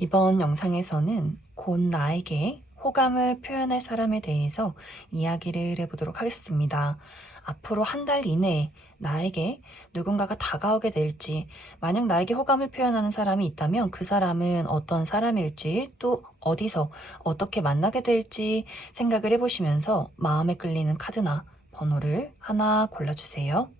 이번 영상에서는 곧 나에게 호감을 표현할 사람에 대해서 이야기를 해보도록 하겠습니다. 앞으로 한 달 이내에 나에게 누군가가 다가오게 될지, 만약 나에게 호감을 표현하는 사람이 있다면 그 사람은 어떤 사람일지, 또 어디서 어떻게 만나게 될지 생각을 해보시면서 마음에 끌리는 카드나 번호를 하나 골라주세요.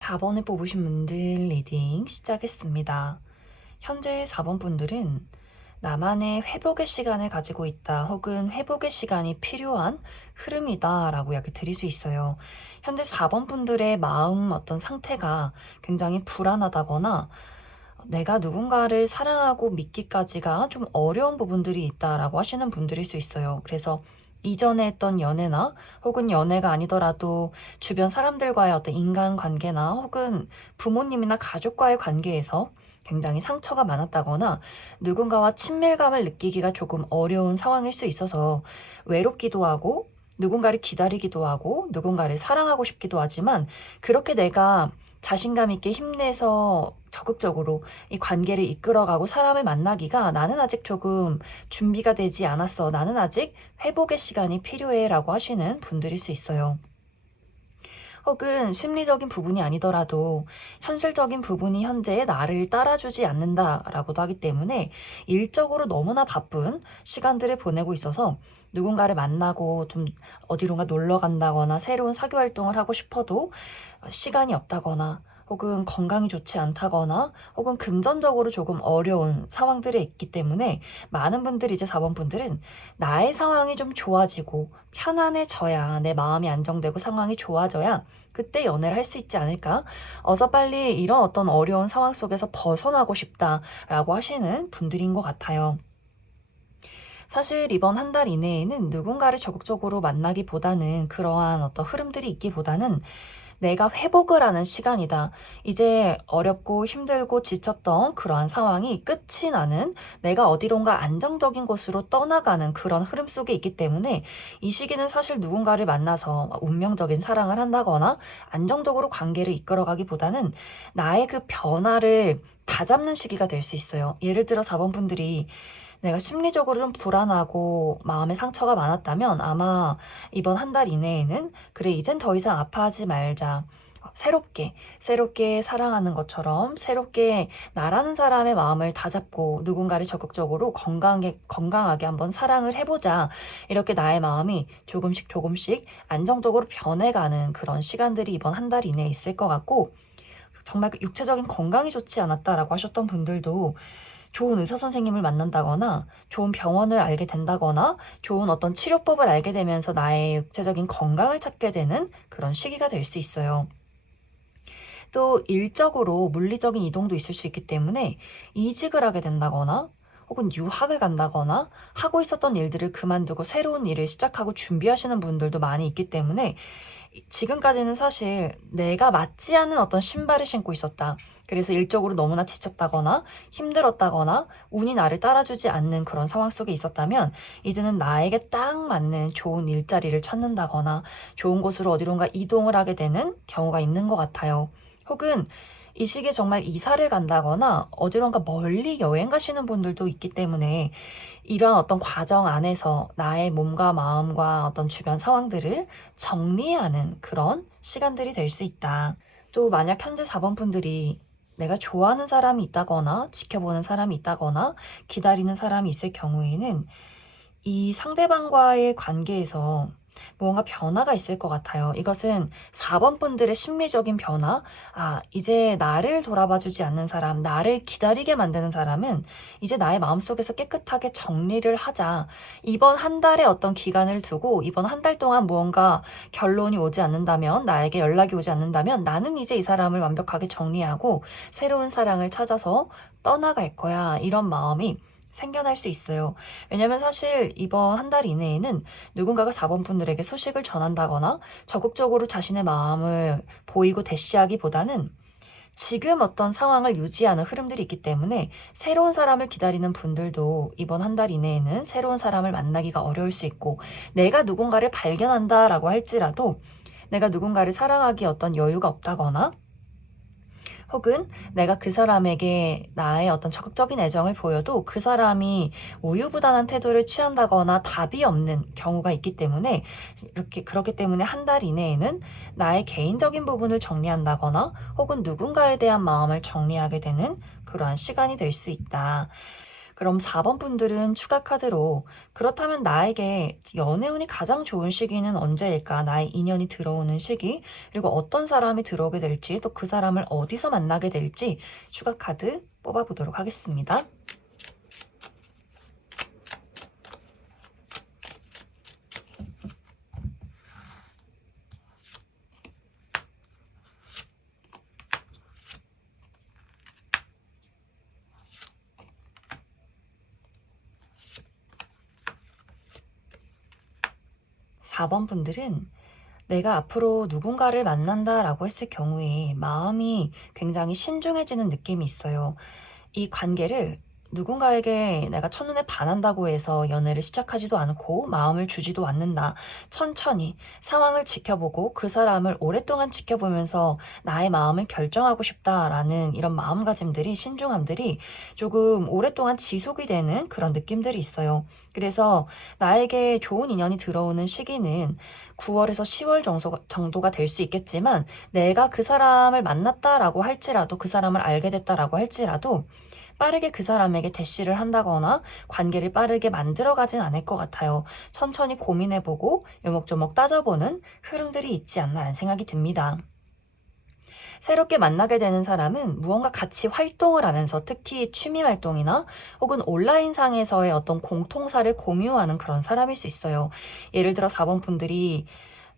4번을 뽑으신 분들 리딩 시작했습니다. 현재 4번 분들은 나만의 회복의 시간을 가지고 있다, 혹은 회복의 시간이 필요한 흐름이다 라고 이야기 드릴 수 있어요. 현재 4번 분들의 마음 어떤 상태가 굉장히 불안하다거나 내가 누군가를 사랑하고 믿기까지가 좀 어려운 부분들이 있다라고 하시는 분들일 수 있어요. 그래서 이전에 했던 연애나 혹은 연애가 아니더라도 주변 사람들과의 어떤 인간관계나 혹은 부모님이나 가족과의 관계에서 굉장히 상처가 많았다거나 누군가와 친밀감을 느끼기가 조금 어려운 상황일 수 있어서 외롭기도 하고 누군가를 기다리기도 하고 누군가를 사랑하고 싶기도 하지만 그렇게 내가 자신감 있게 힘내서 적극적으로 이 관계를 이끌어가고 사람을 만나기가 나는 아직 조금 준비가 되지 않았어. 나는 아직 회복의 시간이 필요해 라고 하시는 분들일 수 있어요. 혹은 심리적인 부분이 아니더라도 현실적인 부분이 현재의 나를 따라주지 않는다라고도 하기 때문에 일적으로 너무나 바쁜 시간들을 보내고 있어서 누군가를 만나고 좀 어디론가 놀러 간다거나 새로운 사교 활동을 하고 싶어도 시간이 없다거나 혹은 건강이 좋지 않다거나 혹은 금전적으로 조금 어려운 상황들이 있기 때문에 많은 분들이 이제 4번 분들은 나의 상황이 좀 좋아지고 편안해져야 내 마음이 안정되고 상황이 좋아져야 그때 연애를 할 수 있지 않을까? 어서 빨리 이런 어떤 어려운 상황 속에서 벗어나고 싶다라고 하시는 분들인 것 같아요. 사실 이번 한 달 이내에는 누군가를 적극적으로 만나기보다는 그러한 어떤 흐름들이 있기보다는 내가 회복을 하는 시간이다. 이제 어렵고 힘들고 지쳤던 그러한 상황이 끝이 나는 내가 어디론가 안정적인 곳으로 떠나가는 그런 흐름 속에 있기 때문에 이 시기는 사실 누군가를 만나서 운명적인 사랑을 한다거나 안정적으로 관계를 이끌어가기보다는 나의 그 변화를 다잡는 시기가 될 수 있어요. 예를 들어 4번 분들이 내가 심리적으로 좀 불안하고 마음에 상처가 많았다면 아마 이번 한 달 이내에는 그래, 이젠 더 이상 아파하지 말자. 새롭게 사랑하는 것처럼 새롭게 나라는 사람의 마음을 다잡고 누군가를 적극적으로 건강하게 한번 사랑을 해보자. 이렇게 나의 마음이 조금씩 안정적으로 변해가는 그런 시간들이 이번 한 달 이내에 있을 것 같고, 정말 그 육체적인 건강이 좋지 않았다라고 하셨던 분들도 좋은 의사 선생님을 만난다거나 좋은 병원을 알게 된다거나 좋은 어떤 치료법을 알게 되면서 나의 육체적인 건강을 찾게 되는 그런 시기가 될 수 있어요. 또 일적으로 물리적인 이동도 있을 수 있기 때문에 이직을 하게 된다거나 혹은 유학을 간다거나 하고 있었던 일들을 그만두고 새로운 일을 시작하고 준비하시는 분들도 많이 있기 때문에 지금까지는 사실 내가 맞지 않는 어떤 신발을 신고 있었다. 그래서 일적으로 너무나 지쳤다거나 힘들었다거나 운이 나를 따라주지 않는 그런 상황 속에 있었다면 이제는 나에게 딱 맞는 좋은 일자리를 찾는다거나 좋은 곳으로 어디론가 이동을 하게 되는 경우가 있는 것 같아요. 혹은 이 시기에 정말 이사를 간다거나 어디론가 멀리 여행 가시는 분들도 있기 때문에 이런 어떤 과정 안에서 나의 몸과 마음과 어떤 주변 상황들을 정리하는 그런 시간들이 될 수 있다. 또 만약 현재 4번 분들이 내가 좋아하는 사람이 있다거나 지켜보는 사람이 있다거나 기다리는 사람이 있을 경우에는 이 상대방과의 관계에서 무언가 변화가 있을 것 같아요. 이것은 4번 분들의 심리적인 변화, 이제 나를 돌아봐주지 않는 사람, 나를 기다리게 만드는 사람은 이제 나의 마음속에서 깨끗하게 정리를 하자. 이번 한 달의 어떤 기간을 두고 이번 한 달 동안 무언가 결론이 오지 않는다면, 나에게 연락이 오지 않는다면 나는 이제 이 사람을 완벽하게 정리하고 새로운 사랑을 찾아서 떠나갈 거야. 이런 마음이 생겨날 수 있어요. 왜냐면 사실 이번 한 달 이내에는 누군가가 4번 분들에게 소식을 전한다거나 적극적으로 자신의 마음을 보이고 대시하기보다는 지금 어떤 상황을 유지하는 흐름들이 있기 때문에 새로운 사람을 기다리는 분들도 이번 한 달 이내에는 새로운 사람을 만나기가 어려울 수 있고, 내가 누군가를 발견한다라고 할지라도 내가 누군가를 사랑하기에 어떤 여유가 없다거나, 혹은 내가 그 사람에게 나의 어떤 적극적인 애정을 보여도 그 사람이 우유부단한 태도를 취한다거나 답이 없는 경우가 있기 때문에, 그렇기 때문에 한 달 이내에는 나의 개인적인 부분을 정리한다거나 혹은 누군가에 대한 마음을 정리하게 되는 그러한 시간이 될 수 있다. 그럼 4번 분들은 추가 카드로, 그렇다면 나에게 연애운이 가장 좋은 시기는 언제일까? 나의 인연이 들어오는 시기, 그리고 어떤 사람이 들어오게 될지, 또 그 사람을 어디서 만나게 될지 추가 카드 뽑아보도록 하겠습니다. 4번 분들은 내가 앞으로 누군가를 만난다라고 했을 경우에 마음이 굉장히 신중해지는 느낌이 있어요. 이 관계를 누군가에게 내가 첫눈에 반한다고 해서 연애를 시작하지도 않고 마음을 주지도 않는다. 천천히 상황을 지켜보고 그 사람을 오랫동안 지켜보면서 나의 마음을 결정하고 싶다라는 이런 마음가짐들이, 신중함들이 조금 오랫동안 지속이 되는 그런 느낌들이 있어요. 그래서 나에게 좋은 인연이 들어오는 시기는 9월에서 10월 정도가 될 수 있겠지만, 내가 그 사람을 만났다라고 할지라도, 그 사람을 알게 됐다라고 할지라도 빠르게 그 사람에게 대시를 한다거나 관계를 빠르게 만들어가진 않을 것 같아요. 천천히 고민해보고 요목조목 따져보는 흐름들이 있지 않나라는 생각이 듭니다. 새롭게 만나게 되는 사람은 무언가 같이 활동을 하면서, 특히 취미 활동이나 혹은 온라인상에서의 어떤 공통사를 공유하는 그런 사람일 수 있어요. 예를 들어 4번 분들이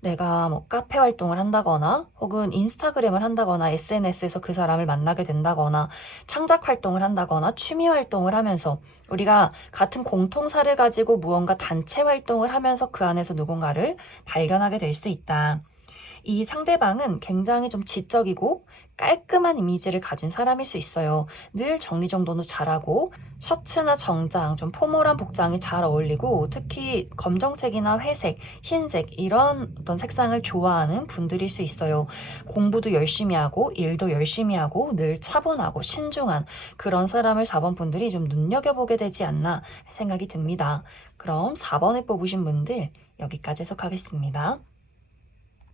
내가 뭐 카페 활동을 한다거나 혹은 인스타그램을 한다거나 SNS에서 그 사람을 만나게 된다거나 창작 활동을 한다거나 취미 활동을 하면서 우리가 같은 공통사를 가지고 무언가 단체 활동을 하면서 그 안에서 누군가를 발견하게 될 수 있다. 이 상대방은 굉장히 좀 지적이고 깔끔한 이미지를 가진 사람일 수 있어요. 늘 정리정돈도 잘하고 셔츠나 정장, 좀 포멀한 복장이 잘 어울리고 특히 검정색이나 회색, 흰색 이런 어떤 색상을 좋아하는 분들일 수 있어요. 공부도 열심히 하고 일도 열심히 하고 늘 차분하고 신중한 그런 사람을 4번 분들이 좀 눈여겨보게 되지 않나 생각이 듭니다. 그럼 4번을 뽑으신 분들 여기까지 해석하겠습니다.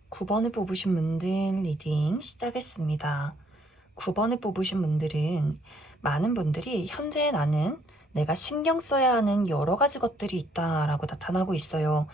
9번을 뽑으신 분들 리딩 시작했습니다. 9번을 뽑으신 분들은 많은 분들이 현재 나는 내가 신경 써야 하는 여러 가지 것들이 있다라고 나타나고 있어요.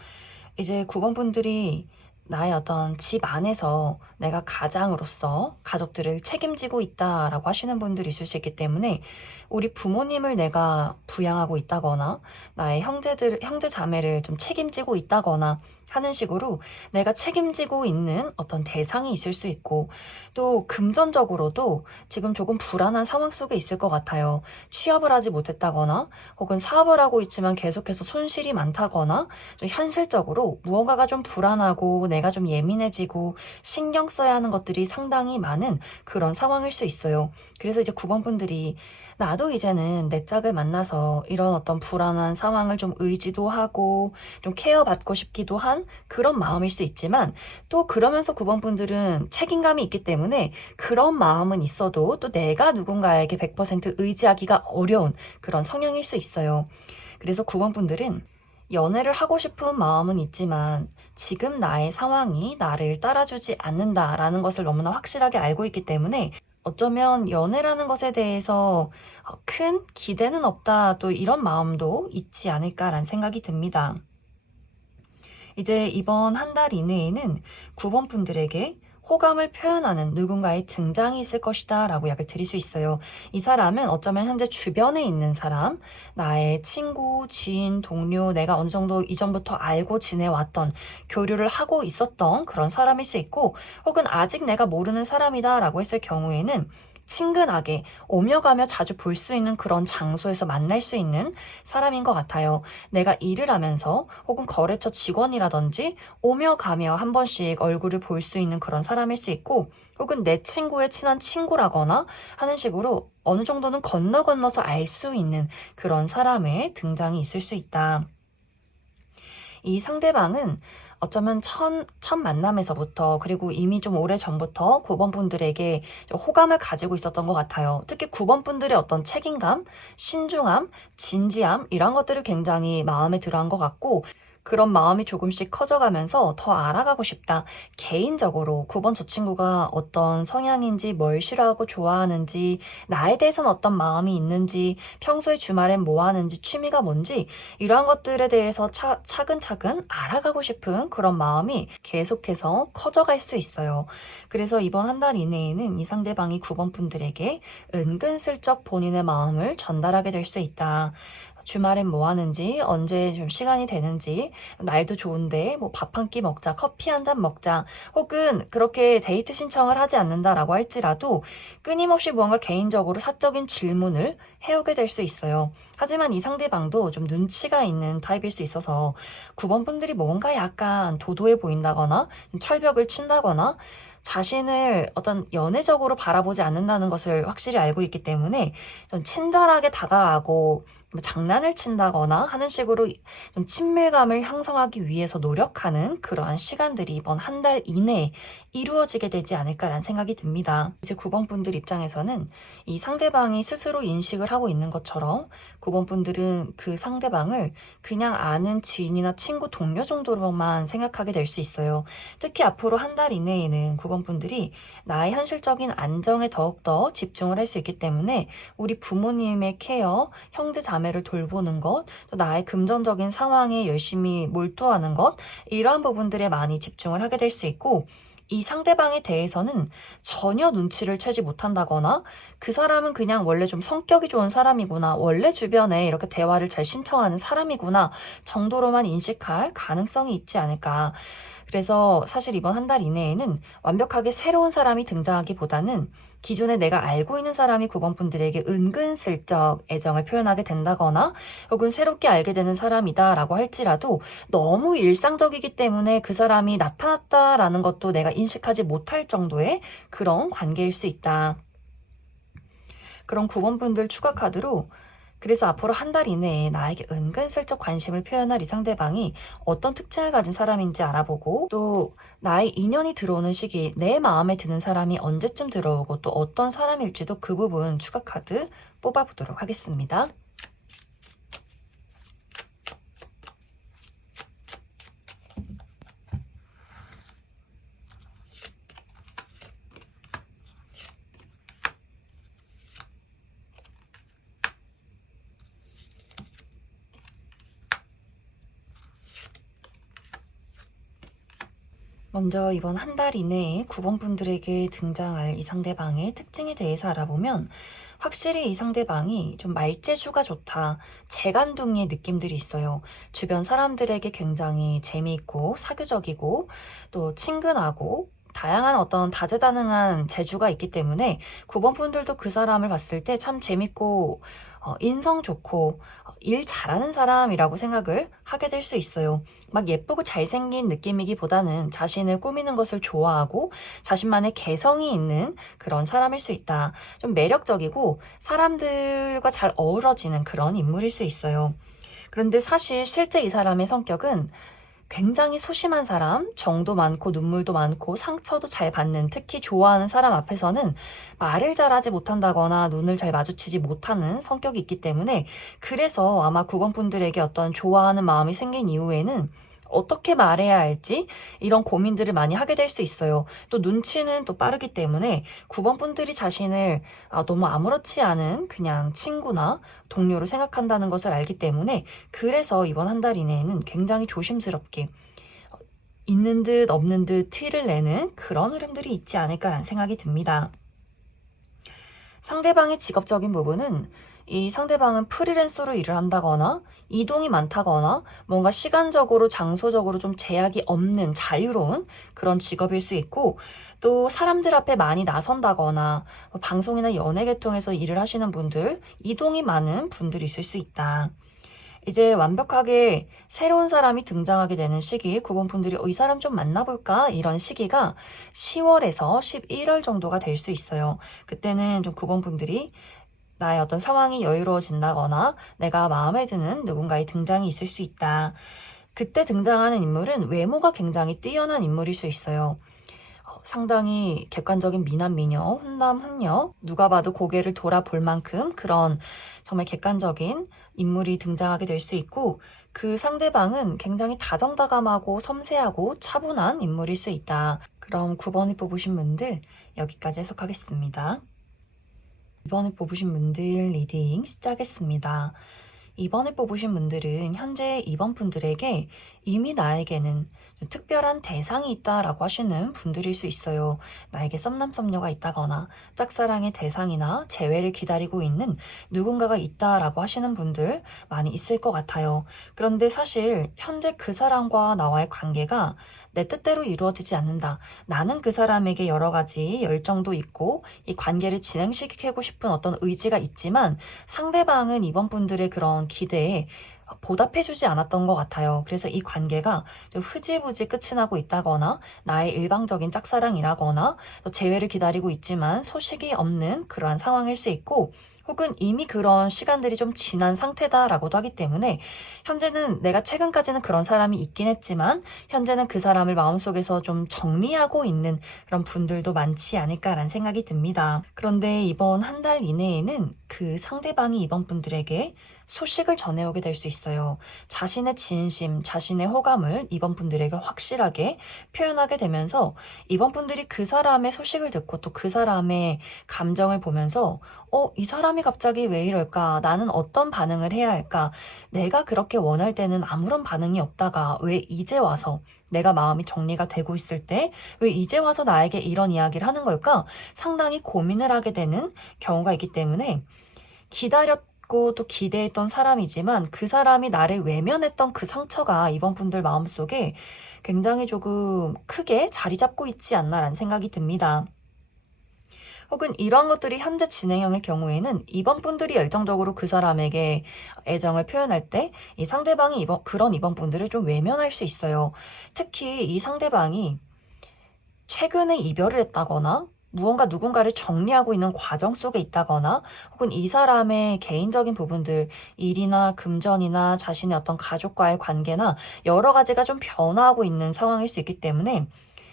이제 9번 분들이 나의 어떤 집 안에서 내가 가장으로서 가족들을 책임지고 있다라고 하시는 분들이 있을 수 있기 때문에, 우리 부모님을 내가 부양하고 있다거나 나의 형제 자매를 좀 책임지고 있다거나 하는 식으로 내가 책임지고 있는 어떤 대상이 있을 수 있고, 또 금전적으로도 지금 조금 불안한 상황 속에 있을 것 같아요. 취업을 하지 못했다거나 혹은 사업을 하고 있지만 계속해서 손실이 많다거나, 좀 현실적으로 무언가가 좀 불안하고 내가 좀 예민해지고 신경 써야 하는 것들이 상당히 많은 그런 상황일 수 있어요. 그래서 이제 9번 분들이 나도 이제는 내 짝을 만나서 이런 어떤 불안한 상황을 좀 의지도 하고 좀 케어받고 싶기도 한 듯한 그런 마음일 수 있지만 또 그러면서 9번 분들은 책임감이 있기 때문에 그런 마음은 있어도 또 내가 누군가에게 100% 의지하기가 어려운 그런 성향일 수 있어요. 그래서 9번 분들은 연애를 하고 싶은 마음은 있지만 지금 나의 상황이 나를 따라주지 않는다라는 것을 너무나 확실하게 알고 있기 때문에 어쩌면 연애라는 것에 대해서 큰 기대는 없다, 또 이런 마음도 있지 않을까라는 생각이 듭니다. 이제 이번 한 달 이내에는 9번 분들에게 호감을 표현하는 누군가의 등장이 있을 것이다 라고 약을 드릴 수 있어요. 이 사람은 어쩌면 현재 주변에 있는 사람, 나의 친구, 지인, 동료, 내가 어느 정도 이전부터 알고 지내왔던, 교류를 하고 있었던 그런 사람일 수 있고, 혹은 아직 내가 모르는 사람이다 라고 했을 경우에는 친근하게 오며 가며 자주 볼 수 있는 그런 장소에서 만날 수 있는 사람인 것 같아요. 내가 일을 하면서 혹은 거래처 직원이라든지 오며 가며 한 번씩 얼굴을 볼 수 있는 그런 사람일 수 있고, 혹은 내 친구의 친한 친구라거나 하는 식으로 어느 정도는 건너서 알 수 있는 그런 사람의 등장이 있을 수 있다. 이 상대방은 어쩌면 첫 만남에서부터, 그리고 이미 좀 오래 전부터 9번 분들에게 호감을 가지고 있었던 것 같아요. 특히 9번 분들의 어떤 책임감, 신중함, 진지함 이런 것들을 굉장히 마음에 들어한 것 같고, 그런 마음이 조금씩 커져가면서 더 알아가고 싶다. 개인적으로 9번 저 친구가 어떤 성향인지, 뭘 싫어하고 좋아하는지, 나에 대해서는 어떤 마음이 있는지, 평소에 주말엔 뭐 하는지, 취미가 뭔지 이러한 것들에 대해서 차근차근 알아가고 싶은 그런 마음이 계속해서 커져갈 수 있어요. 그래서 이번 한 달 이내에는 이 상대방이 9번 분들에게 은근슬쩍 본인의 마음을 전달하게 될 수 있다. 주말엔 뭐 하는지, 언제 좀 시간이 되는지, 날도 좋은데 뭐 밥 한 끼 먹자, 커피 한 잔 먹자, 혹은 그렇게 데이트 신청을 하지 않는다라고 할지라도 끊임없이 무언가 개인적으로 사적인 질문을 해오게 될 수 있어요. 하지만 이 상대방도 좀 눈치가 있는 타입일 수 있어서 9번 분들이 뭔가 약간 도도해 보인다거나 철벽을 친다거나 자신을 어떤 연애적으로 바라보지 않는다는 것을 확실히 알고 있기 때문에 좀 친절하게 다가가고 장난을 친다거나 하는 식으로 좀 친밀감을 형성하기 위해서 노력하는 그러한 시간들이 이번 한 달 이내에 이루어지게 되지 않을까라는 생각이 듭니다. 이제 9번 분들 입장에서는 이 상대방이 스스로 인식을 하고 있는 것처럼 9번 분들은 그 상대방을 그냥 아는 지인이나 친구, 동료 정도로만 생각하게 될 수 있어요. 특히 앞으로 한 달 이내에는 9번 분들이 나의 현실적인 안정에 더욱더 집중을 할 수 있기 때문에 우리 부모님의 케어, 형제 자매를 돌보는 것, 또 나의 금전적인 상황에 열심히 몰두하는 것, 이러한 부분들에 많이 집중을 하게 될 수 있고, 이 상대방에 대해서는 전혀 눈치를 채지 못한다거나 그 사람은 그냥 원래 좀 성격이 좋은 사람이구나, 원래 주변에 이렇게 대화를 잘 신청하는 사람이구나 정도로만 인식할 가능성이 있지 않을까. 그래서 사실 이번 한 달 이내에는 완벽하게 새로운 사람이 등장하기보다는 기존에 내가 알고 있는 사람이 9번 분들에게 은근슬쩍 애정을 표현하게 된다거나 혹은 새롭게 알게 되는 사람이다라고 할지라도 너무 일상적이기 때문에 그 사람이 나타났다라는 것도 내가 인식하지 못할 정도의 그런 관계일 수 있다. 그런 9번 분들 추가 카드로, 그래서 앞으로 한 달 이내에 나에게 은근슬쩍 관심을 표현할 이 상대방이 어떤 특징을 가진 사람인지 알아보고, 또 나의 인연이 들어오는 시기, 내 마음에 드는 사람이 언제쯤 들어오고 또 어떤 사람일지도 그 부분 추가 카드 뽑아보도록 하겠습니다. 먼저 이번 한 달 이내에 9번 분들에게 등장할 이 상대방의 특징에 대해서 알아보면, 확실히 이 상대방이 좀 말재주가 좋다, 재간둥이의 느낌들이 있어요. 주변 사람들에게 굉장히 재미있고 사교적이고 또 친근하고 다양한 어떤 다재다능한 재주가 있기 때문에 9번 분들도 그 사람을 봤을 때 참 재밌고 인성 좋고 일 잘하는 사람이라고 생각을 하게 될 수 있어요. 막 예쁘고 잘생긴 느낌이기보다는 자신을 꾸미는 것을 좋아하고 자신만의 개성이 있는 그런 사람일 수 있다. 좀 매력적이고 사람들과 잘 어우러지는 그런 인물일 수 있어요. 그런데 사실 실제 이 사람의 성격은 굉장히 소심한 사람, 정도 많고 눈물도 많고 상처도 잘 받는, 특히 좋아하는 사람 앞에서는 말을 잘하지 못한다거나 눈을 잘 마주치지 못하는 성격이 있기 때문에, 그래서 아마 9번 분들에게 어떤 좋아하는 마음이 생긴 이후에는 어떻게 말해야 할지 이런 고민들을 많이 하게 될 수 있어요. 또 눈치는 또 빠르기 때문에 9번 분들이 자신을 너무 아무렇지 않은 그냥 친구나 동료로 생각한다는 것을 알기 때문에, 그래서 이번 한 달 이내에는 굉장히 조심스럽게 있는 듯 없는 듯 티를 내는 그런 흐름들이 있지 않을까라는 생각이 듭니다. 상대방의 직업적인 부분은, 이 상대방은 프리랜서로 일을 한다거나 이동이 많다거나 뭔가 시간적으로 장소적으로 좀 제약이 없는 자유로운 그런 직업일 수 있고, 또 사람들 앞에 많이 나선다거나 방송이나 연예 계통에서 일을 하시는 분들, 이동이 많은 분들이 있을 수 있다. 이제 완벽하게 새로운 사람이 등장하게 되는 시기, 9번 분들이 이 사람 좀 만나볼까? 이런 시기가 10월에서 11월 정도가 될 수 있어요. 그때는 좀 9번 분들이 나의 어떤 상황이 여유로워진다거나 내가 마음에 드는 누군가의 등장이 있을 수 있다. 그때 등장하는 인물은 외모가 굉장히 뛰어난 인물일 수 있어요. 상당히 객관적인 미남 미녀, 훈남 훈녀, 누가 봐도 고개를 돌아볼 만큼 그런 정말 객관적인 인물이 등장하게 될 수 있고, 그 상대방은 굉장히 다정다감하고 섬세하고 차분한 인물일 수 있다. 그럼 9번을 뽑으신 분들 여기까지 해석하겠습니다. 2번을 뽑으신 분들 리딩 시작했습니다. 2번을 뽑으신 분들은 현재 2번 분들에게 이미 나에게는 좀 특별한 대상이 있다라고 하시는 분들일 수 있어요. 나에게 썸남썸녀가 있다거나 짝사랑의 대상이나 재회를 기다리고 있는 누군가가 있다라고 하시는 분들 많이 있을 것 같아요. 그런데 사실 현재 그 사람과 나와의 관계가 내 뜻대로 이루어지지 않는다. 나는 그 사람에게 여러 가지 열정도 있고 이 관계를 진행시키고 싶은 어떤 의지가 있지만, 상대방은 이번 분들의 그런 기대에 보답해주지 않았던 것 같아요. 그래서 이 관계가 좀 흐지부지 끝이 나고 있다거나 나의 일방적인 짝사랑이라거나 또 재회를 기다리고 있지만 소식이 없는 그러한 상황일 수 있고, 혹은 이미 그런 시간들이 좀 지난 상태다라고도 하기 때문에, 현재는 내가 최근까지는 그런 사람이 있긴 했지만 현재는 그 사람을 마음속에서 좀 정리하고 있는 그런 분들도 많지 않을까라는 생각이 듭니다. 그런데 이번 한 달 이내에는 그 상대방이 이번 분들에게 소식을 전해오게 될 수 있어요. 자신의 진심, 자신의 호감을 이번 분들에게 확실하게 표현하게 되면서, 이번 분들이 그 사람의 소식을 듣고 또 그 사람의 감정을 보면서 이 사람이 갑자기 왜 이럴까? 나는 어떤 반응을 해야 할까? 내가 그렇게 원할 때는 아무런 반응이 없다가 왜 이제 와서 내가 마음이 정리가 되고 있을 때 왜 이제 와서 나에게 이런 이야기를 하는 걸까? 상당히 고민을 하게 되는 경우가 있기 때문에, 기다렸고 또 기대했던 사람이지만 그 사람이 나를 외면했던 그 상처가 이번 분들 마음속에 굉장히 조금 크게 자리 잡고 있지 않나라는 생각이 듭니다. 혹은 이러한 것들이 현재 진행형일 경우에는 이번 분들이 열정적으로 그 사람에게 애정을 표현할 때 이 상대방이 그런 이번 분들을 좀 외면할 수 있어요. 특히 이 상대방이 최근에 이별을 했다거나 무언가 누군가를 정리하고 있는 과정 속에 있다거나, 혹은 이 사람의 개인적인 부분들, 일이나 금전이나 자신의 어떤 가족과의 관계나 여러 가지가 좀 변화하고 있는 상황일 수 있기 때문에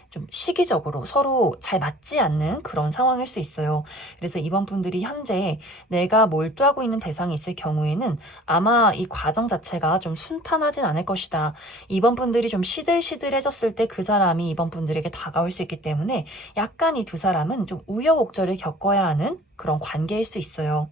좀 시기적으로 서로 잘 맞지 않는 그런 상황일 수 있어요. 그래서 이번 분들이 현재 내가 몰두하고 있는 대상이 있을 경우에는 아마 이 과정 자체가 좀 순탄하진 않을 것이다. 이번 분들이 좀 시들시들해졌을 때 그 사람이 이번 분들에게 다가올 수 있기 때문에 약간 이 두 사람은 좀 우여곡절을 겪어야 하는 그런 관계일 수 있어요.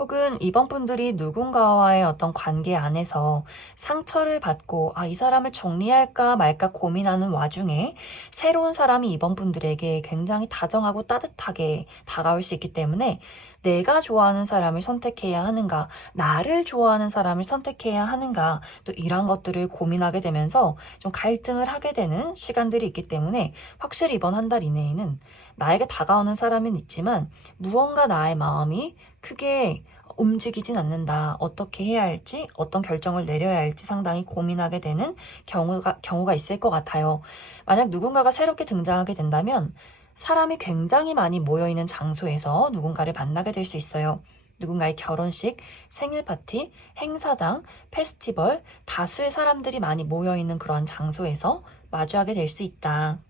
혹은 이번 분들이 누군가와의 어떤 관계 안에서 상처를 받고 이 사람을 정리할까 말까 고민하는 와중에 새로운 사람이 이번 분들에게 굉장히 다정하고 따뜻하게 다가올 수 있기 때문에, 내가 좋아하는 사람을 선택해야 하는가, 나를 좋아하는 사람을 선택해야 하는가, 또 이러한 것들을 고민하게 되면서 좀 갈등을 하게 되는 시간들이 있기 때문에, 확실히 이번 한 달 이내에는 나에게 다가오는 사람은 있지만 무언가 나의 마음이 크게 움직이진 않는다. 어떻게 해야 할지, 어떤 결정을 내려야 할지 상당히 고민하게 되는 경우가 있을 것 같아요. 만약 누군가가 새롭게 등장하게 된다면 사람이 굉장히 많이 모여있는 장소에서 누군가를 만나게 될 수 있어요. 누군가의 결혼식, 생일 파티, 행사장, 페스티벌, 다수의 사람들이 많이 모여있는 그런 장소에서 마주하게 될 수 있다.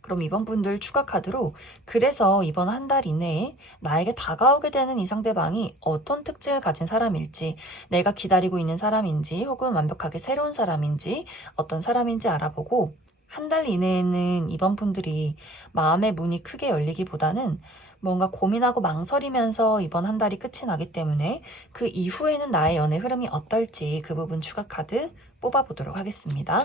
그럼 이번 분들 추가 카드로 그래서 이번 한 달 이내에 나에게 다가오게 되는 이 상대방이 어떤 특징을 가진 사람일지, 내가 기다리고 있는 사람인지 혹은 완벽하게 새로운 사람인지 어떤 사람인지 알아보고 한 달 이내에는 이번 분들이 마음의 문이 크게 열리기보다는 뭔가 고민하고 망설이면서 이번 한 달이 끝이 나기 때문에 그 이후에는 나의 연애 흐름이 어떨지 그 부분 추가 카드 뽑아보도록 하겠습니다.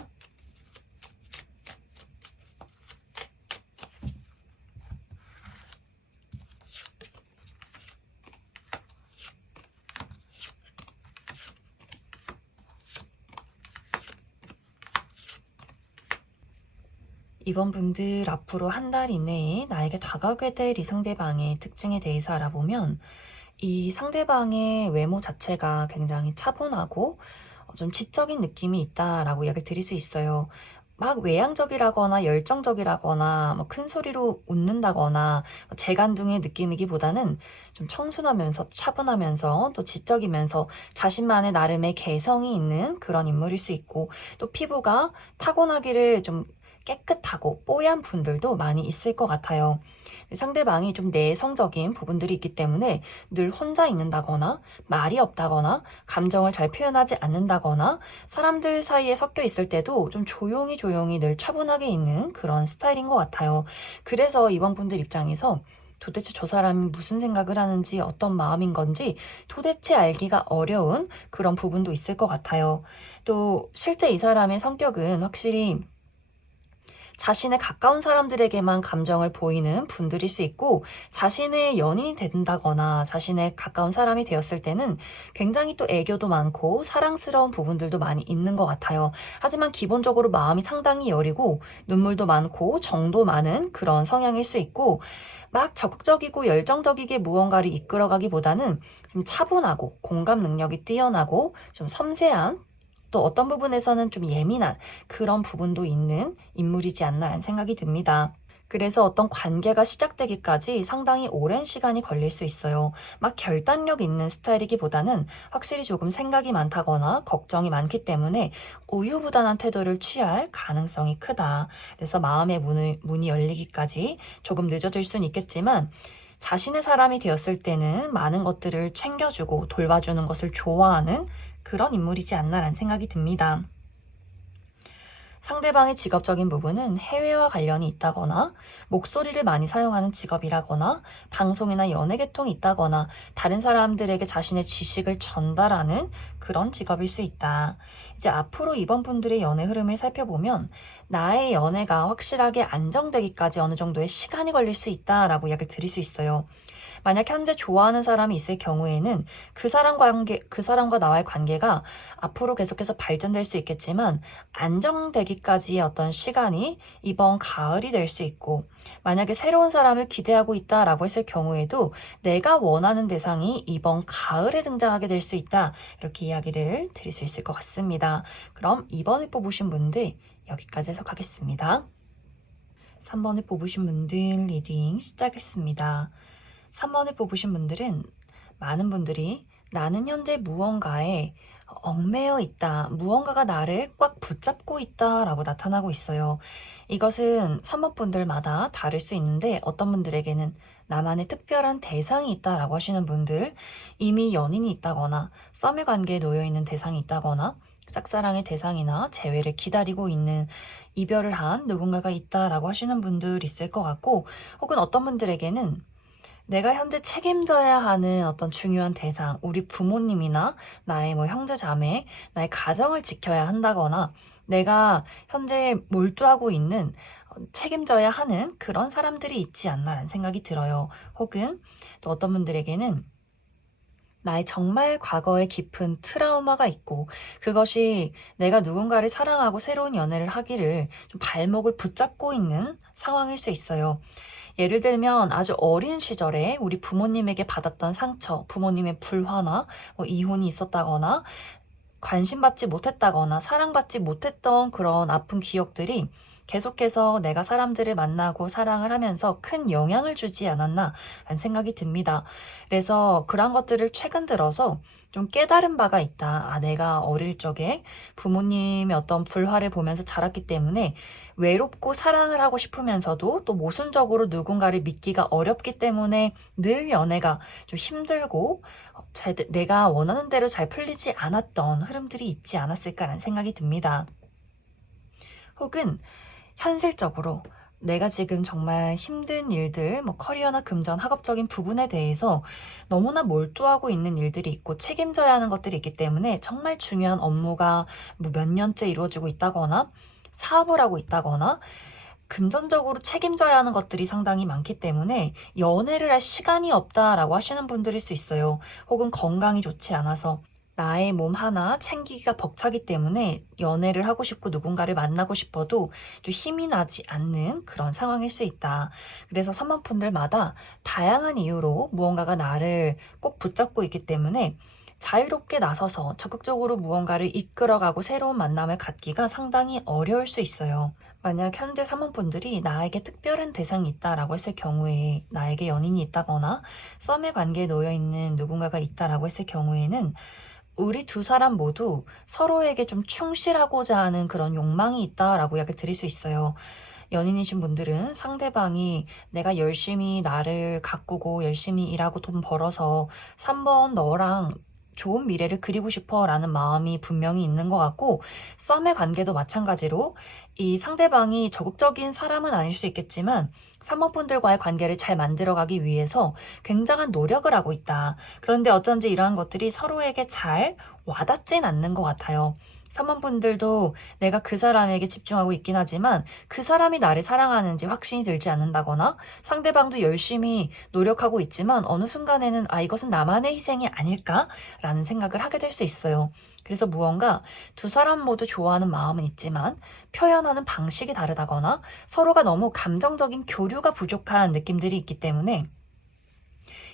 이번 분들 앞으로 한 달 이내에 나에게 다가오게 될 이 상대방의 특징에 대해서 알아보면 이 상대방의 외모 자체가 굉장히 차분하고 좀 지적인 느낌이 있다라고 이야기를 드릴 수 있어요. 막 외향적이라거나 열정적이라거나 뭐 큰 소리로 웃는다거나 재간둥의 느낌이기보다는 좀 청순하면서 차분하면서 또 지적이면서 자신만의 나름의 개성이 있는 그런 인물일 수 있고, 또 피부가 타고나기를 좀 깨끗하고 뽀얀 분들도 많이 있을 것 같아요. 상대방이 좀 내성적인 부분들이 있기 때문에 늘 혼자 있는다거나 말이 없다거나 감정을 잘 표현하지 않는다거나 사람들 사이에 섞여 있을 때도 좀 조용히 늘 차분하게 있는 그런 스타일인 것 같아요. 그래서 이번 분들 입장에서 도대체 저 사람이 무슨 생각을 하는지 어떤 마음인 건지 도대체 알기가 어려운 그런 부분도 있을 것 같아요. 또 실제 이 사람의 성격은 확실히 자신의 가까운 사람들에게만 감정을 보이는 분들일 수 있고, 자신의 연인이 된다거나 자신의 가까운 사람이 되었을 때는 굉장히 또 애교도 많고 사랑스러운 부분들도 많이 있는 것 같아요. 하지만 기본적으로 마음이 상당히 여리고 눈물도 많고 정도 많은 그런 성향일 수 있고, 막 적극적이고 열정적이게 무언가를 이끌어가기보다는 좀 차분하고 공감 능력이 뛰어나고 좀 섬세한, 또 어떤 부분에서는 좀 예민한 그런 부분도 있는 인물이지 않나라는 생각이 듭니다. 그래서 어떤 관계가 시작되기까지 상당히 오랜 시간이 걸릴 수 있어요. 막 결단력 있는 스타일이기보다는 확실히 조금 생각이 많다거나 걱정이 많기 때문에 우유부단한 태도를 취할 가능성이 크다. 그래서 마음의 문이 열리기까지 조금 늦어질 수는 있겠지만 자신의 사람이 되었을 때는 많은 것들을 챙겨주고 돌봐주는 것을 좋아하는 그런 인물이지 않나라는 생각이 듭니다. 상대방의 직업적인 부분은 해외와 관련이 있다거나 목소리를 많이 사용하는 직업이라거나 방송이나 연예계통이 있다거나 다른 사람들에게 자신의 지식을 전달하는 그런 직업일 수 있다. 이제 앞으로 이번 분들의 연애 흐름을 살펴보면 나의 연애가 확실하게 안정되기까지 어느 정도의 시간이 걸릴 수 있다라고 이야기를 드릴 수 있어요. 만약 현재 좋아하는 사람이 있을 경우에는 그 사람과 나와의 관계가 앞으로 계속해서 발전될 수 있겠지만 안정되기까지의 어떤 시간이 이번 가을이 될 수 있고, 만약에 새로운 사람을 기대하고 있다라고 했을 경우에도 내가 원하는 대상이 이번 가을에 등장하게 될 수 있다. 이렇게 이야기를 드릴 수 있을 것 같습니다. 그럼 2번을 뽑으신 분들 여기까지 해석하겠습니다. 3번을 뽑으신 분들 리딩 시작했습니다. 3번을 뽑으신 분들은 많은 분들이 나는 현재 무언가에 얽매여 있다, 무언가가 나를 꽉 붙잡고 있다 라고 나타나고 있어요. 이것은 3번 분들마다 다를 수 있는데 어떤 분들에게는 나만의 특별한 대상이 있다라고 하시는 분들, 이미 연인이 있다거나 썸의 관계에 놓여있는 대상이 있다거나 짝사랑의 대상이나 재회를 기다리고 있는, 이별을 한 누군가가 있다라고 하시는 분들 있을 것 같고, 혹은 어떤 분들에게는 내가 현재 책임져야 하는 어떤 중요한 대상, 우리 부모님이나 나의 뭐 형제 자매, 나의 가정을 지켜야 한다거나 내가 현재 몰두하고 있는 책임져야 하는 그런 사람들이 있지 않나라는 생각이 들어요. 혹은 또 어떤 분들에게는 나의 정말 과거에 깊은 트라우마가 있고 그것이 내가 누군가를 사랑하고 새로운 연애를 하기를 좀 발목을 붙잡고 있는 상황일 수 있어요. 예를 들면 아주 어린 시절에 우리 부모님에게 받았던 상처, 부모님의 불화나 뭐 이혼이 있었다거나 관심받지 못했다거나 사랑받지 못했던 그런 아픈 기억들이 계속해서 내가 사람들을 만나고 사랑을 하면서 큰 영향을 주지 않았나 라는 생각이 듭니다. 그래서 그런 것들을 최근 들어서 좀 깨달은 바가 있다. 내가 어릴 적에 부모님의 어떤 불화를 보면서 자랐기 때문에 외롭고 사랑을 하고 싶으면서도 또 모순적으로 누군가를 믿기가 어렵기 때문에 늘 연애가 좀 힘들고 내가 원하는 대로 잘 풀리지 않았던 흐름들이 있지 않았을까라는 생각이 듭니다. 혹은 현실적으로 내가 지금 정말 힘든 일들, 커리어나 금전, 학업적인 부분에 대해서 너무나 몰두하고 있는 일들이 있고 책임져야 하는 것들이 있기 때문에 정말 중요한 업무가 몇 년째 이루어지고 있다거나 사업을 하고 있다거나 금전적으로 책임져야 하는 것들이 상당히 많기 때문에 연애를 할 시간이 없다라고 하시는 분들일 수 있어요. 혹은 건강이 좋지 않아서 나의 몸 하나 챙기기가 벅차기 때문에 연애를 하고 싶고 누군가를 만나고 싶어도 좀 힘이 나지 않는 그런 상황일 수 있다. 그래서 선만분들마다 다양한 이유로 무언가가 나를 꼭 붙잡고 있기 때문에 자유롭게 나서서 적극적으로 무언가를 이끌어가고 새로운 만남을 갖기가 상당히 어려울 수 있어요. 만약 현재 사모분들이 나에게 특별한 대상이 있다라고 했을 경우에 나에게 연인이 있다거나 썸의 관계에 놓여있는 누군가가 있다라고 했을 경우에는 우리 두 사람 모두 서로에게 좀 충실하고자 하는 그런 욕망이 있다라고 이야기 드릴 수 있어요. 연인이신 분들은 상대방이 내가 열심히 나를 가꾸고 열심히 일하고 돈 벌어서 3번 너랑 좋은 미래를 그리고 싶어 라는 마음이 분명히 있는 것 같고 썸의 관계도 마찬가지로 이 상대방이 적극적인 사람은 아닐 수 있겠지만 3번분들과의 관계를 잘 만들어가기 위해서 굉장한 노력을 하고 있다. 그런데 어쩐지 이러한 것들이 서로에게 잘 와닿진 않는 것 같아요. 3번분들도 내가 그 사람에게 집중하고 있긴 하지만 그 사람이 나를 사랑하는지 확신이 들지 않는다거나 상대방도 열심히 노력하고 있지만 어느 순간에는 이것은 나만의 희생이 아닐까라는 생각을 하게 될 수 있어요. 그래서 무언가 두 사람 모두 좋아하는 마음은 있지만 표현하는 방식이 다르다거나 서로가 너무 감정적인 교류가 부족한 느낌들이 있기 때문에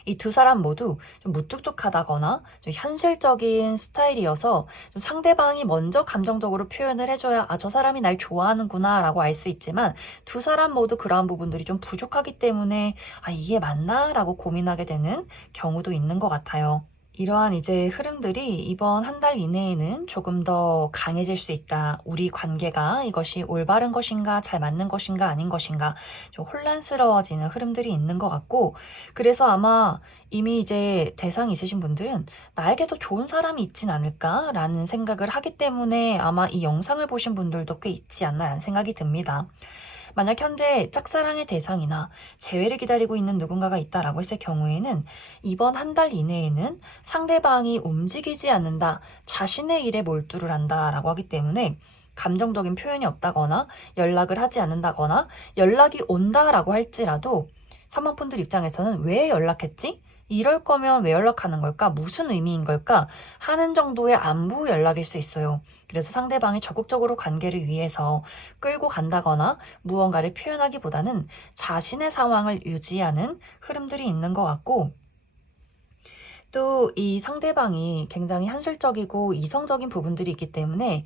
이 두 사람 모두 좀 무뚝뚝하다거나 좀 현실적인 스타일이어서 좀 상대방이 먼저 감정적으로 표현을 해줘야 저 사람이 날 좋아하는구나 라고 알 수 있지만 두 사람 모두 그러한 부분들이 좀 부족하기 때문에 이게 맞나? 라고 고민하게 되는 경우도 있는 것 같아요. 이러한 이제 흐름들이 이번 한 달 이내에는 조금 더 강해질 수 있다. 우리 관계가 이것이 올바른 것인가, 잘 맞는 것인가, 아닌 것인가, 좀 혼란스러워지는 흐름들이 있는 것 같고, 그래서 아마 이미 이제 대상이 있으신 분들은 나에게 더 좋은 사람이 있진 않을까라는 생각을 하기 때문에 아마 이 영상을 보신 분들도 꽤 있지 않나라는 생각이 듭니다. 만약 현재 짝사랑의 대상이나 재회를 기다리고 있는 누군가가 있다라고 했을 경우에는 이번 한 달 이내에는 상대방이 움직이지 않는다, 자신의 일에 몰두를 한다라고 하기 때문에 감정적인 표현이 없다거나 연락을 하지 않는다거나 연락이 온다라고 할지라도 3번분들 입장에서는 왜 연락했지? 이럴 거면 왜 연락하는 걸까? 무슨 의미인 걸까? 하는 정도의 안부 연락일 수 있어요. 그래서 상대방이 적극적으로 관계를 위해서 끌고 간다거나 무언가를 표현하기보다는 자신의 상황을 유지하는 흐름들이 있는 것 같고 또 이 상대방이 굉장히 현실적이고 이성적인 부분들이 있기 때문에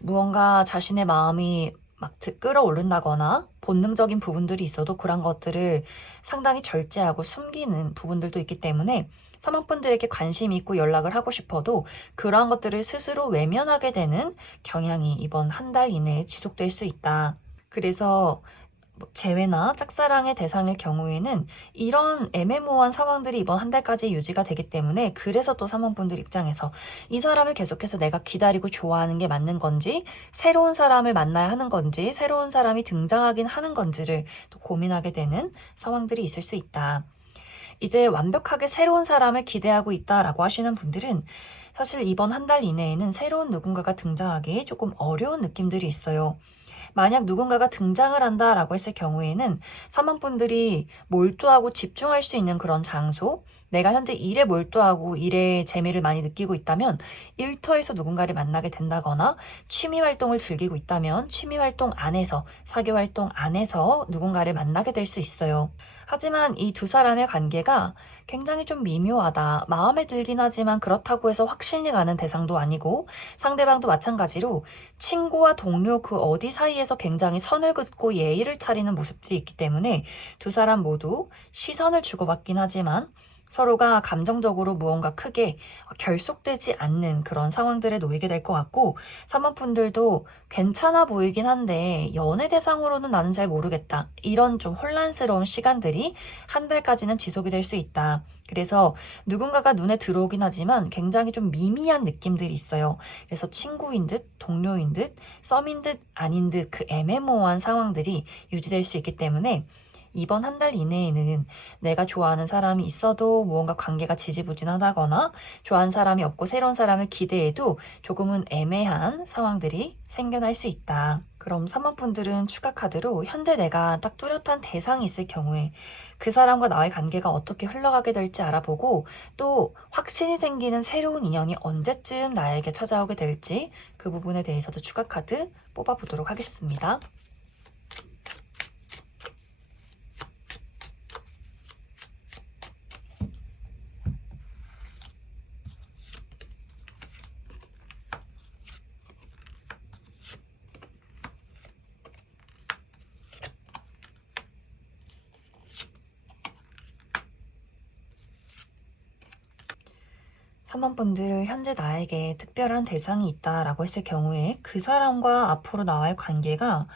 무언가 자신의 마음이 막 끌어오른다거나 본능적인 부분들이 있어도 그런 것들을 상당히 절제하고 숨기는 부분들도 있기 때문에 사망분들에게 관심이 있고 연락을 하고 싶어도 그러한 것들을 스스로 외면하게 되는 경향이 이번 한 달 이내에 지속될 수 있다. 그래서 재회나 짝사랑의 대상일 경우에는 이런 애매모호한 상황들이 이번 한 달까지 유지가 되기 때문에 그래서 또 사모분들 입장에서 이 사람을 계속해서 내가 기다리고 좋아하는 게 맞는 건지 새로운 사람을 만나야 하는 건지 새로운 사람이 등장하긴 하는 건지를 또 고민하게 되는 상황들이 있을 수 있다. 이제 완벽하게 새로운 사람을 기대하고 있다라고 하시는 분들은 사실 이번 한 달 이내에는 새로운 누군가가 등장하기 조금 어려운 느낌들이 있어요. 만약 누군가가 등장을 한다라고 했을 경우에는 사망분들이 몰두하고 집중할 수 있는 그런 장소, 내가 현재 일에 몰두하고 일에 재미를 많이 느끼고 있다면 일터에서 누군가를 만나게 된다거나 취미 활동을 즐기고 있다면 취미 활동 안에서 사교 활동 안에서 누군가를 만나게 될 수 있어요. 하지만 이 두 사람의 관계가 굉장히 좀 미묘하다. 마음에 들긴 하지만 그렇다고 해서 확신이 가는 대상도 아니고 상대방도 마찬가지로 친구와 동료 그 어디 사이에서 굉장히 선을 긋고 예의를 차리는 모습들이 있기 때문에 두 사람 모두 시선을 주고받긴 하지만 서로가 감정적으로 무언가 크게 결속되지 않는 그런 상황들에 놓이게 될 것 같고, 사모분들도 괜찮아 보이긴 한데 연애 대상으로는 나는 잘 모르겠다. 이런 좀 혼란스러운 시간들이 한 달까지는 지속이 될 수 있다. 그래서 누군가가 눈에 들어오긴 하지만 굉장히 좀 미미한 느낌들이 있어요. 그래서 친구인 듯, 동료인 듯, 썸인 듯, 아닌 듯 그 애매모호한 상황들이 유지될 수 있기 때문에 이번 한 달 이내에는 내가 좋아하는 사람이 있어도 무언가 관계가 지지부진하다거나 좋아하는 사람이 없고 새로운 사람을 기대해도 조금은 애매한 상황들이 생겨날 수 있다. 그럼 3번 분들은 추가 카드로 현재 내가 딱 뚜렷한 대상이 있을 경우에 그 사람과 나의 관계가 어떻게 흘러가게 될지 알아보고 또 확신이 생기는 새로운 인연이 언제쯤 나에게 찾아오게 될지 그 부분에 대해서도 추가 카드 뽑아보도록 하겠습니다. 3번 분들 현재 나에게 특별한 대상이 있다라고 했을 경우에 그 사람과 앞으로 나와의 관계가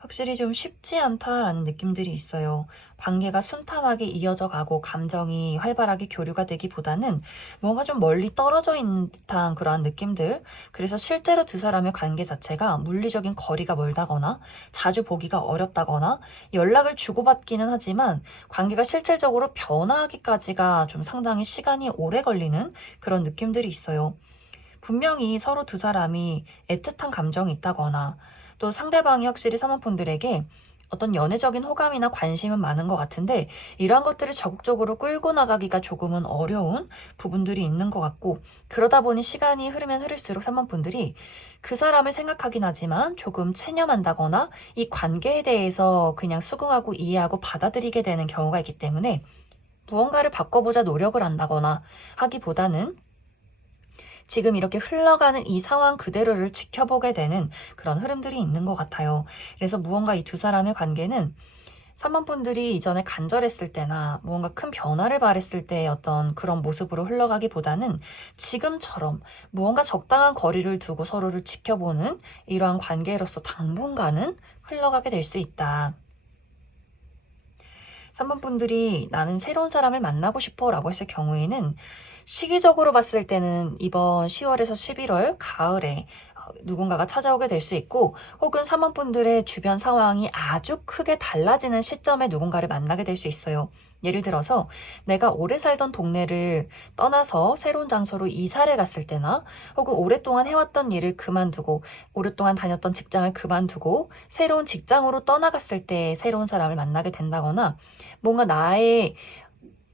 확실히 좀 쉽지 않다라는 느낌들이 있어요. 관계가 순탄하게 이어져 가고 감정이 활발하게 교류가 되기보다는 뭔가 좀 멀리 떨어져 있는 듯한 그러한 느낌들. 그래서 실제로 두 사람의 관계 자체가 물리적인 거리가 멀다거나 자주 보기가 어렵다거나 연락을 주고받기는 하지만 관계가 실질적으로 변화하기까지가 좀 상당히 시간이 오래 걸리는 그런 느낌들이 있어요. 분명히 서로 두 사람이 애틋한 감정이 있다거나 또 상대방이 확실히 사모분들에게 어떤 연애적인 호감이나 관심은 많은 것 같은데 이러한 것들을 적극적으로 끌고 나가기가 조금은 어려운 부분들이 있는 것 같고, 그러다 보니 시간이 흐르면 흐를수록 사모분들이 그 사람을 생각하긴 하지만 조금 체념한다거나 이 관계에 대해서 그냥 수긍하고 이해하고 받아들이게 되는 경우가 있기 때문에 무언가를 바꿔보자 노력을 한다거나 하기보다는 지금 이렇게 흘러가는 이 상황 그대로를 지켜보게 되는 그런 흐름들이 있는 것 같아요. 그래서 무언가 이 두 사람의 관계는 3번 분들이 이전에 간절했을 때나 무언가 큰 변화를 바랬을 때의 어떤 그런 모습으로 흘러가기보다는 지금처럼 무언가 적당한 거리를 두고 서로를 지켜보는 이러한 관계로서 당분간은 흘러가게 될 수 있다. 3번 분들이 나는 새로운 사람을 만나고 싶어 라고 했을 경우에는 시기적으로 봤을 때는 이번 10월에서 11월 가을에 누군가가 찾아오게 될 수 있고, 혹은 3번 분들의 주변 상황이 아주 크게 달라지는 시점에 누군가를 만나게 될 수 있어요. 예를 들어서 내가 오래 살던 동네를 떠나서 새로운 장소로 이사를 갔을 때나 혹은 오랫동안 해왔던 일을 그만두고 오랫동안 다녔던 직장을 그만두고 새로운 직장으로 떠나갔을 때 새로운 사람을 만나게 된다거나 뭔가 나의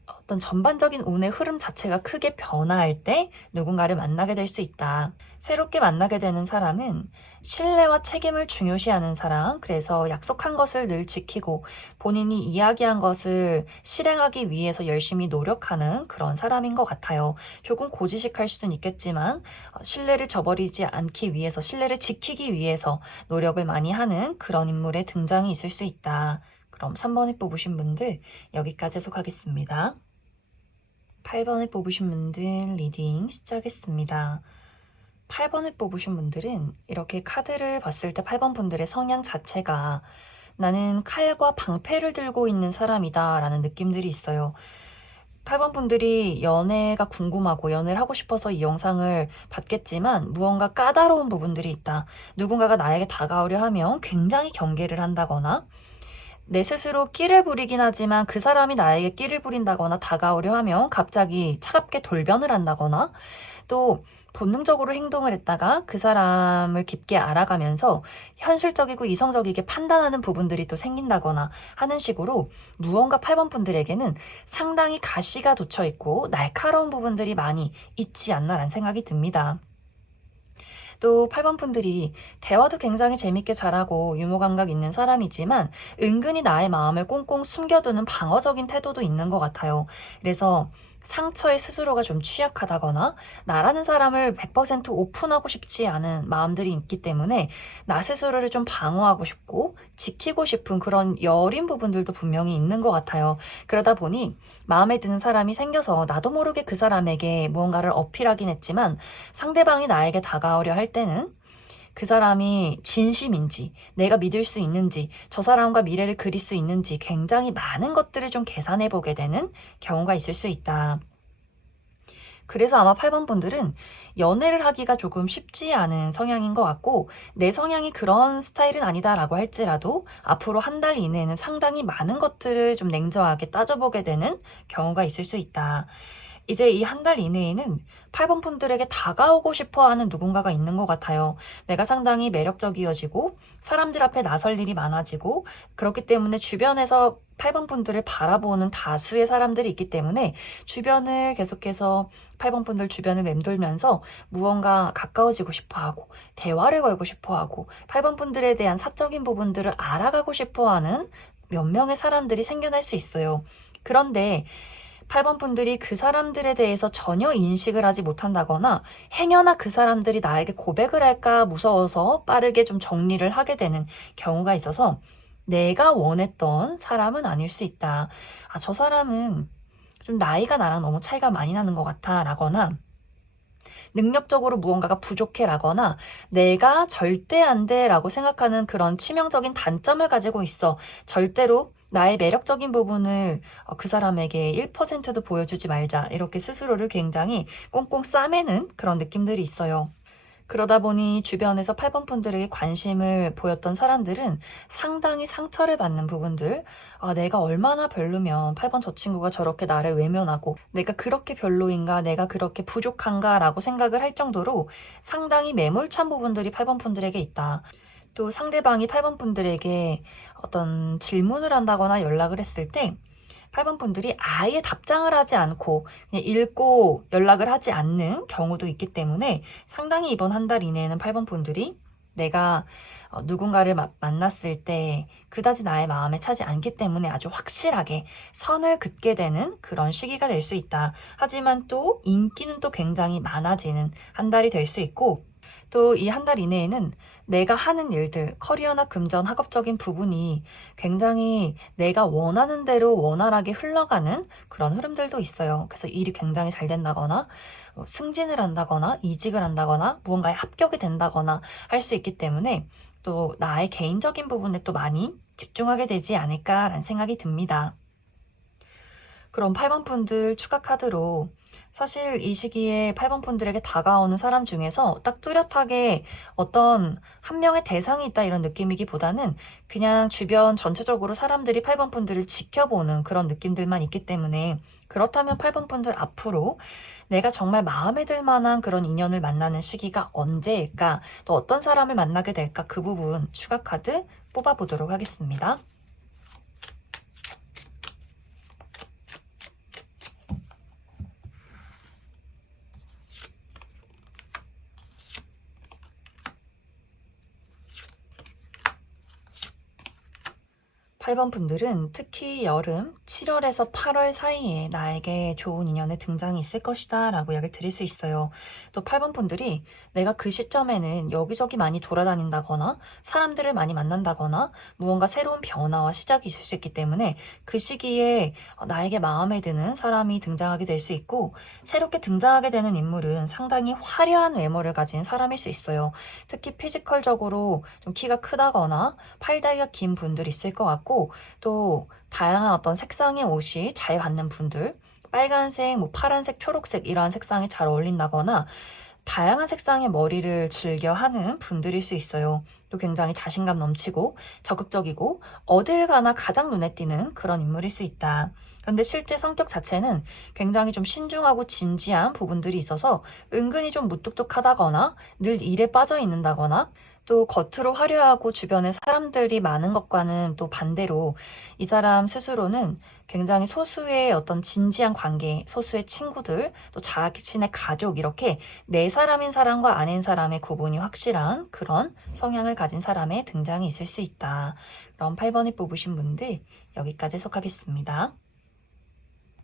어떤 전반적인 운의 흐름 자체가 크게 변화할 때 누군가를 만나게 될 수 있다. 새롭게 만나게 되는 사람은 신뢰와 책임을 중요시하는 사람, 그래서 약속한 것을 늘 지키고 본인이 이야기한 것을 실행하기 위해서 열심히 노력하는 그런 사람인 것 같아요. 조금 고지식할 수는 있겠지만 신뢰를 저버리지 않기 위해서, 신뢰를 지키기 위해서 노력을 많이 하는 그런 인물의 등장이 있을 수 있다. 그럼 3번을 뽑으신 분들 여기까지 해석하겠습니다. 8번을 뽑으신 분들 리딩 시작했습니다. 8번을 뽑으신 분들은 이렇게 카드를 봤을 때 8번 분들의 성향 자체가 나는 칼과 방패를 들고 있는 사람이다 라는 느낌들이 있어요. 8번 분들이 연애가 궁금하고 연애를 하고 싶어서 이 영상을 봤겠지만 무언가 까다로운 부분들이 있다. 누군가가 나에게 다가오려 하면 굉장히 경계를 한다거나 내 스스로 끼를 부리긴 하지만 그 사람이 나에게 끼를 부린다거나 다가오려 하면 갑자기 차갑게 돌변을 한다거나 또 본능적으로 행동을 했다가 그 사람을 깊게 알아가면서 현실적이고 이성적이게 판단하는 부분들이 또 생긴다거나 하는 식으로 무언가 8번 분들에게는 상당히 가시가 돋쳐 있고 날카로운 부분들이 많이 있지 않나라는 생각이 듭니다. 또 8번 분들이 대화도 굉장히 재밌게 잘하고 유머 감각 있는 사람이지만 은근히 나의 마음을 꽁꽁 숨겨두는 방어적인 태도도 있는 것 같아요. 그래서 상처에 스스로가 좀 취약하다거나 나라는 사람을 100% 오픈하고 싶지 않은 마음들이 있기 때문에 나 스스로를 좀 방어하고 싶고 지키고 싶은 그런 여린 부분들도 분명히 있는 것 같아요. 그러다 보니 마음에 드는 사람이 생겨서 나도 모르게 그 사람에게 무언가를 어필하긴 했지만 상대방이 나에게 다가오려 할 때는 그 사람이 진심인지, 내가 믿을 수 있는지, 저 사람과 미래를 그릴 수 있는지 굉장히 많은 것들을 좀 계산해 보게 되는 경우가 있을 수 있다. 그래서 아마 8번 분들은 연애를 하기가 조금 쉽지 않은 성향인 것 같고 내 성향이 그런 스타일은 아니다라고 할지라도 앞으로 한 달 이내에는 상당히 많은 것들을 좀 냉정하게 따져보게 되는 경우가 있을 수 있다. 이제 이 한 달 이내에는 8번 분들에게 다가오고 싶어 하는 누군가가 있는 것 같아요. 내가 상당히 매력적이어지고 사람들 앞에 나설 일이 많아지고 그렇기 때문에 주변에서 8번 분들을 바라보는 다수의 사람들이 있기 때문에 주변을 계속해서 8번 분들 주변을 맴돌면서 무언가 가까워지고 싶어 하고 대화를 걸고 싶어 하고 8번 분들에 대한 사적인 부분들을 알아가고 싶어 하는 몇 명의 사람들이 생겨날 수 있어요. 그런데 8번 분들이 그 사람들에 대해서 전혀 인식을 하지 못한다거나 행여나 그 사람들이 나에게 고백을 할까 무서워서 빠르게 좀 정리를 하게 되는 경우가 있어서 내가 원했던 사람은 아닐 수 있다. 아, 저 사람은 좀 나이가 나랑 너무 차이가 많이 나는 것 같아 라거나 능력적으로 무언가가 부족해 라거나 내가 절대 안 돼 라고 생각하는 그런 치명적인 단점을 가지고 있어. 절대로 나의 매력적인 부분을 그 사람에게 1%도 보여주지 말자. 이렇게 스스로를 굉장히 꽁꽁 싸매는 그런 느낌들이 있어요. 그러다 보니 주변에서 8번 분들에게 관심을 보였던 사람들은 상당히 상처를 받는 부분들, 아, 내가 얼마나 별로면 8번 저 친구가 저렇게 나를 외면하고 내가 그렇게 별로인가, 내가 그렇게 부족한가 라고 생각을 할 정도로 상당히 매몰찬 부분들이 8번 분들에게 있다. 또 상대방이 8번 분들에게 어떤 질문을 한다거나 연락을 했을 때 8번 분들이 아예 답장을 하지 않고 그냥 읽고 연락을 하지 않는 경우도 있기 때문에 상당히 이번 한 달 이내에는 8번 분들이 내가 누군가를 만났을 때 그다지 나의 마음에 차지 않기 때문에 아주 확실하게 선을 긋게 되는 그런 시기가 될 수 있다. 하지만 또 인기는 또 굉장히 많아지는 한 달이 될 수 있고 또 이 한 달 이내에는 내가 하는 일들, 커리어나 금전, 학업적인 부분이 굉장히 내가 원하는 대로 원활하게 흘러가는 그런 흐름들도 있어요. 그래서 일이 굉장히 잘 된다거나 승진을 한다거나 이직을 한다거나 무언가에 합격이 된다거나 할 수 있기 때문에 또 나의 개인적인 부분에 또 많이 집중하게 되지 않을까라는 생각이 듭니다. 그럼 8번 분들 추가 카드로 사실 이 시기에 8번 분들에게 다가오는 사람 중에서 딱 뚜렷하게 어떤 한 명의 대상이 있다 이런 느낌이기보다는 그냥 주변 전체적으로 사람들이 8번 분들을 지켜보는 그런 느낌들만 있기 때문에 그렇다면 8번 분들 앞으로 내가 정말 마음에 들 만한 그런 인연을 만나는 시기가 언제일까? 또 어떤 사람을 만나게 될까? 그 부분 추가 카드 뽑아보도록 하겠습니다. 8번 분들은 특히 여름 7월에서 8월 사이에 나에게 좋은 인연의 등장이 있을 것이다 라고 이야기를 드릴 수 있어요. 또 8번 분들이 내가 그 시점에는 여기저기 많이 돌아다닌다거나 사람들을 많이 만난다거나 무언가 새로운 변화와 시작이 있을 수 있기 때문에 그 시기에 나에게 마음에 드는 사람이 등장하게 될 수 있고 새롭게 등장하게 되는 인물은 상당히 화려한 외모를 가진 사람일 수 있어요. 특히 피지컬적으로 좀 키가 크다거나 팔다리가 긴 분들이 있을 것 같고 또 다양한 어떤 색상의 옷이 잘 받는 분들 빨간색, 뭐 파란색, 초록색 이러한 색상이 잘 어울린다거나 다양한 색상의 머리를 즐겨 하는 분들일 수 있어요. 또 굉장히 자신감 넘치고 적극적이고 어딜 가나 가장 눈에 띄는 그런 인물일 수 있다. 그런데 실제 성격 자체는 굉장히 좀 신중하고 진지한 부분들이 있어서 은근히 좀 무뚝뚝하다거나 늘 일에 빠져 있는다거나 또 겉으로 화려하고 주변에 사람들이 많은 것과는 또 반대로 이 사람 스스로는 굉장히 소수의 어떤 진지한 관계, 소수의 친구들, 또 자신의 가족 이렇게 내 사람인 사람과 아닌 사람의 구분이 확실한 그런 성향을 가진 사람의 등장이 있을 수 있다. 그럼 8번에 뽑으신 분들 여기까지 해석하겠습니다.